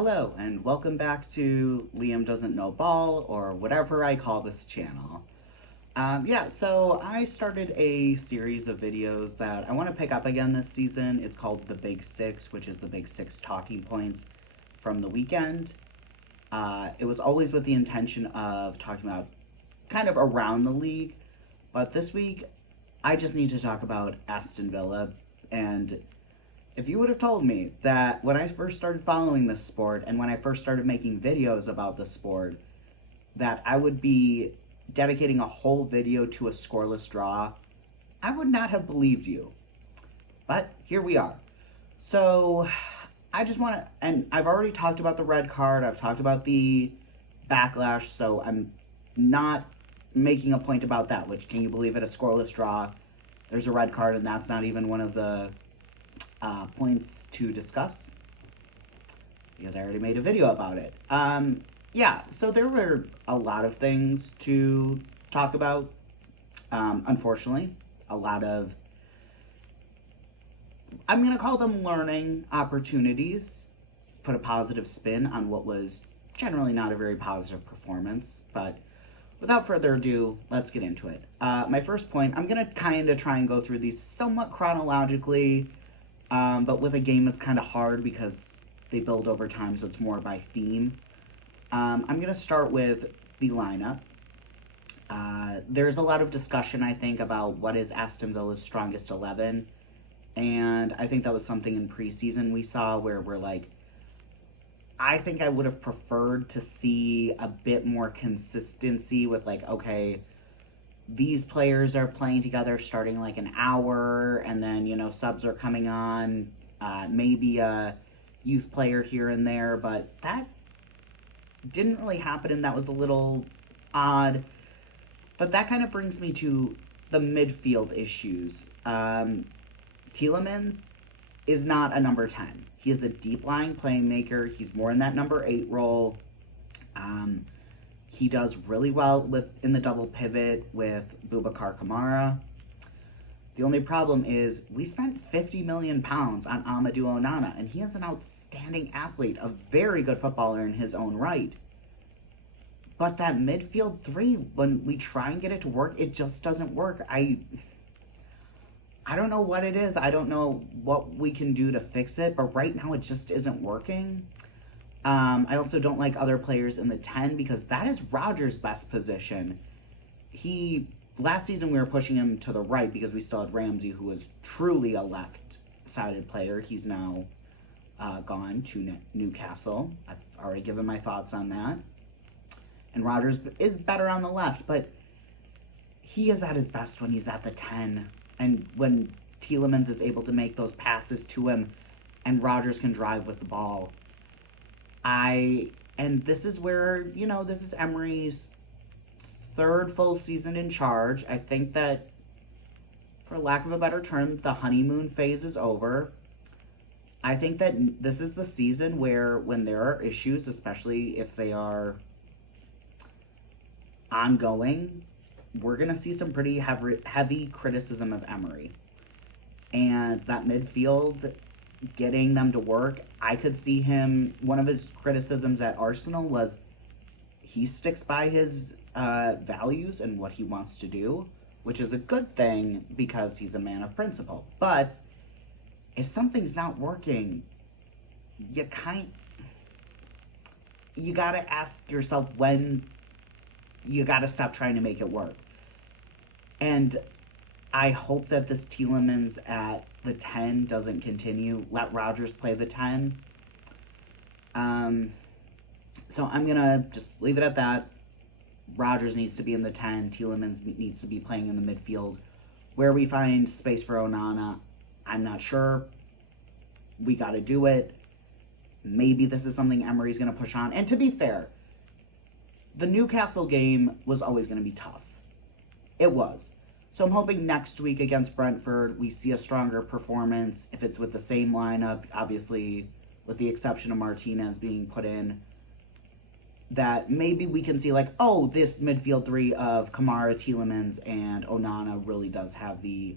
Hello, and welcome back to Liam Doesn't Know Ball, or whatever I call this channel. So I started a series of videos that I want to pick up again this season. It's called The Big Six, which is the Big Six talking points from the weekend. It was always with the intention of talking about kind of around the league, but this week I just need to talk about Aston Villa. And if you would have told me that when I first started following this sport and when I first started making videos about the sport, that I would be dedicating a whole video to a scoreless draw, I would not have believed you. But here we are. So I just want to, and I've already talked about the red card, I've talked about the backlash, so I'm not making a point about that, which, can you believe it, a scoreless draw, there's a red card, and that's not even one of the points to discuss, because I already made a video about it. So there were a lot of things to talk about. Unfortunately, a lot of, I'm going to call them learning opportunities, put a positive spin on what was generally not a very positive performance. But without further ado, let's get into it. My first point, I'm going to kind of try and go through these somewhat chronologically, but with a game that's kind of hard because they build over time, so it's more by theme. I'm going to start with the lineup. There's a lot of discussion, I think, about what is Aston Villa's strongest 11, and I think that was something in preseason we saw where we're like, I think I would have preferred to see a bit more consistency with, like, okay, these players are playing together starting like an hour, and then, subs are coming on, maybe a youth player here and there, but that didn't really happen, and that was a little odd. But that kind of brings me to the midfield issues. Tielemans is not a number 10. He is a deep-lying playmaker. He's more in that number 8 role. He does really well in the double pivot with Boubacar Kamara. The only problem is we spent £50 million on Amadou Onana, and he is an outstanding athlete, a very good footballer in his own right. But that midfield three, when we try and get it to work, it just doesn't work. I don't know what it is. I don't know what we can do to fix it, but right now it just isn't working. I also don't like other players in the 10 because that is Rodgers' best position. Last season we were pushing him to the right because we still had Ramsey, who was truly a left-sided player. He's now gone to Newcastle. I've already given my thoughts on that. And Rodgers is better on the left, but he is at his best when he's at the 10. And when Tielemans is able to make those passes to him and Rodgers can drive with the ball. And this is where, this is Emery's third full season in charge. I think that, for lack of a better term, the honeymoon phase is over. I think that this is the season where, when there are issues, especially if they are ongoing, we're going to see some pretty heavy criticism of Emery. And that midfield, getting them to work, I could see him, one of his criticisms at Arsenal was he sticks by his values and what he wants to do, which is a good thing because he's a man of principle. But if something's not working, you gotta ask yourself when you gotta stop trying to make it work. And I hope that this Tielemans at the 10 doesn't continue. Let Rodgers play the 10. So I'm going to just leave it at that. Rodgers needs to be in the 10. Tielemans needs to be playing in the midfield. Where we find space for Onana, I'm not sure. We got to do it. Maybe this is something Emery's going to push on. And to be fair, the Newcastle game was always going to be tough. It was. So I'm hoping next week against Brentford, we see a stronger performance. If it's with the same lineup, obviously, with the exception of Martinez being put in, that maybe we can see, like, oh, this midfield three of Kamara, Tielemans, and Onana really does have the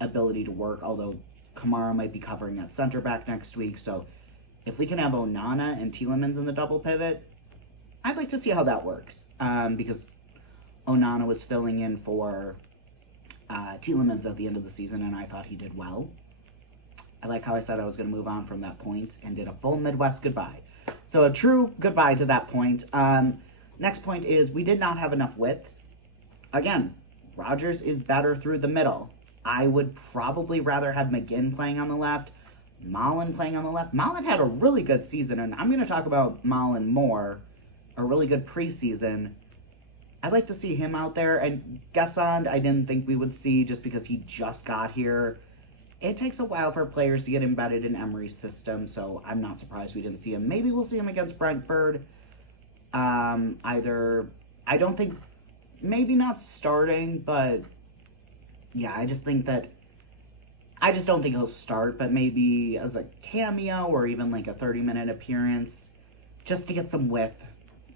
ability to work, although Kamara might be covering at center back next week, so if we can have Onana and Tielemans in the double pivot, I'd like to see how that works. Because Onana was filling in for Tielemans at the end of the season, and I thought he did well. I like how I said I was going to move on from that point and did a full Midwest goodbye. So a true goodbye to that point. Next point is we did not have enough width. Again, Rodgers is better through the middle. I would probably rather have McGinn playing on the left, Malen playing on the left. Malen had a really good season, and I'm going to talk about Malen more. A really good preseason. I'd like to see him out there, and Gesson I didn't think we would see just because he just got here. It takes a while for players to get embedded in Emery's system, so I'm not surprised we didn't see him. Maybe we'll see him against Brentford. I don't think, maybe not starting, but yeah, I just don't think he'll start, but maybe as a cameo or even like a 30-minute appearance just to get some width.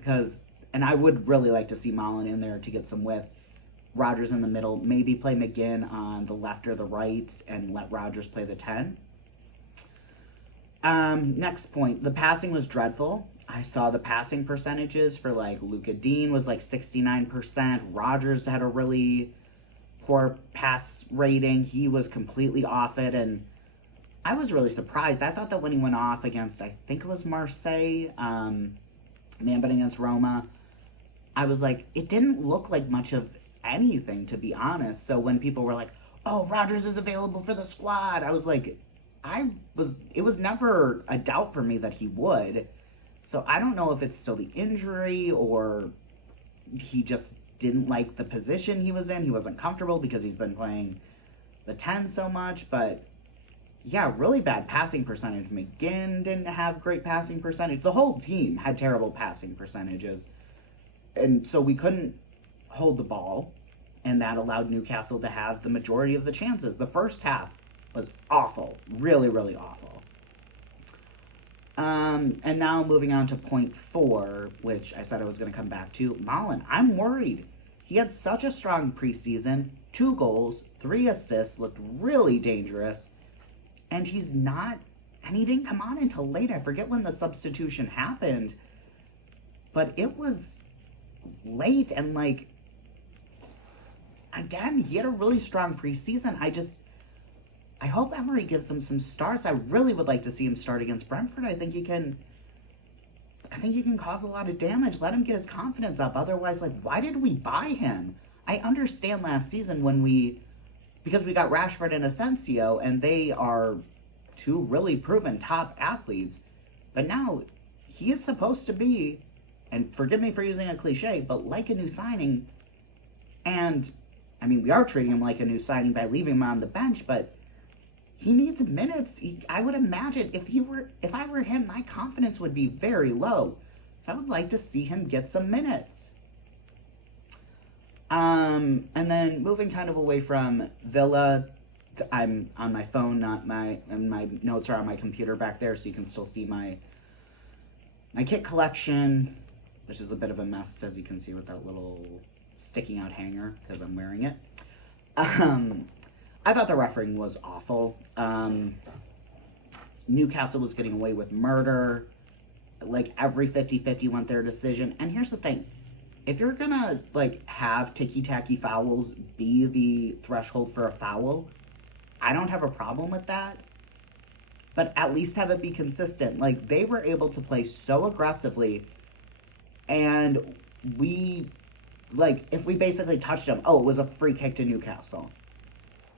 And I would really like to see Malen in there to get some width. Rodgers in the middle, maybe play McGinn on the left or the right and let Rodgers play the 10. Next point, the passing was dreadful. I saw the passing percentages for like Luka Dean was like 69%. Rodgers had a really poor pass rating. He was completely off it, and I was really surprised. I thought that when he went off against, I think it was Marseille, but against Roma, I was like, it didn't look like much of anything, to be honest. So when people were like, oh, Rodgers is available for the squad, I was like, it was never a doubt for me that he would. So I don't know if it's still the injury or he just didn't like the position he was in. He wasn't comfortable because he's been playing the 10 so much. But yeah, really bad passing percentage. McGinn didn't have great passing percentage. The whole team had terrible passing percentages. And so we couldn't hold the ball, and that allowed Newcastle to have the majority of the chances. The first half was awful. Really, really awful. And now moving on to point 4, which I said I was going to come back to. Malen, I'm worried. He had such a strong preseason. 2 goals, 3 assists, looked really dangerous. And he didn't come on until late. I forget when the substitution happened. But it was late, and like, again, he had a really strong preseason. I hope Emery gives him some starts. I really would like to see him start against Brentford. I think he can cause a lot of damage. Let him get his confidence up. Otherwise, like, why did we buy him? I understand last season because we got Rashford and Asensio, and they are 2 really proven top athletes. But now he is supposed to be, and forgive me for using a cliche, but like a new signing. And, I mean, we are treating him like a new signing by leaving him on the bench, but he needs minutes. I would imagine if I were him, my confidence would be very low. So I would like to see him get some minutes. And then moving kind of away from Villa, I'm on my phone, and my notes are on my computer back there, so you can still see my kit collection, which is a bit of a mess, as you can see with that little sticking out hanger, because I'm wearing it. I thought the refereeing was awful. Newcastle was getting away with murder. Like, every 50-50 went their decision. And here's the thing. If you're gonna, like, have ticky-tacky fouls be the threshold for a foul, I don't have a problem with that. But at least have it be consistent. Like, they were able to play so aggressively, and if we basically touched them, oh, it was a free kick to Newcastle.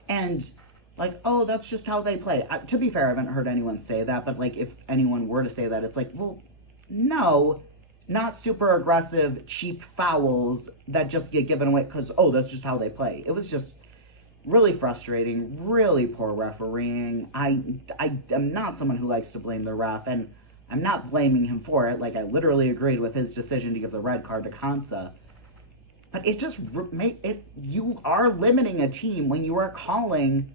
And, like, oh, that's just how they play. To be fair, I haven't heard anyone say that, but, like, if anyone were to say that, it's like, well, no, not super aggressive, cheap fouls that just get given away because, oh, that's just how they play. It was just really frustrating, really poor refereeing. I am not someone who likes to blame the ref, and I'm not blaming him for it. Like, I literally agreed with his decision to give the red card to Konsa. But it just you are limiting a team when you are calling,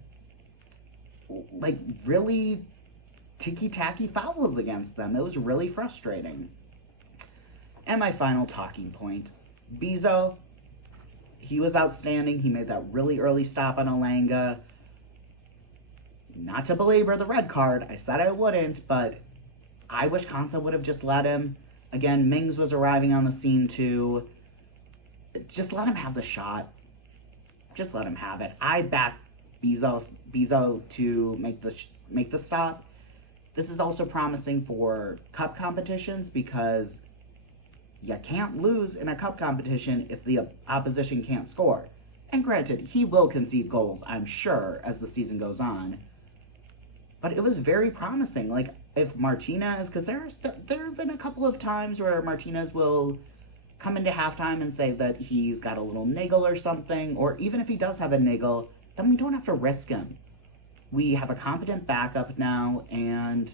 like, really ticky-tacky fouls against them. It was really frustrating. And my final talking point, Bezo, he was outstanding. He made that really early stop on Elanga. Not to belabor the red card, I said I wouldn't, but I wish Konsa would have just let him. Again, Mings was arriving on the scene too. Just let him have the shot. Just let him have it. I back Bezo to make the stop. This is also promising for cup competitions because you can't lose in a cup competition if the opposition can't score. And granted, he will concede goals, I'm sure, as the season goes on. But it was very promising. Like, if Martinez, because there have been a couple of times where Martinez will come into halftime and say that he's got a little niggle or something, or even if he does have a niggle, then we don't have to risk him. We have a competent backup now, and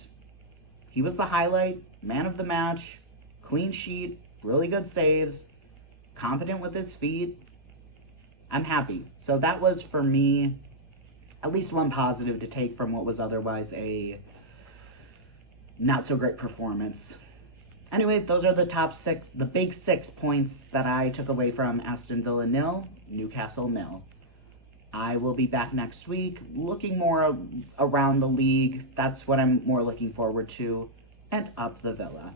he was the highlight, man of the match, clean sheet, really good saves, competent with his feet. I'm happy. So that was, for me, at least one positive to take from what was otherwise a not-so-great performance. Anyway, those are the big 6 points that I took away from Aston Villa 0, Newcastle 0. I will be back next week, looking more around the league. That's what I'm more looking forward to, and up the Villa.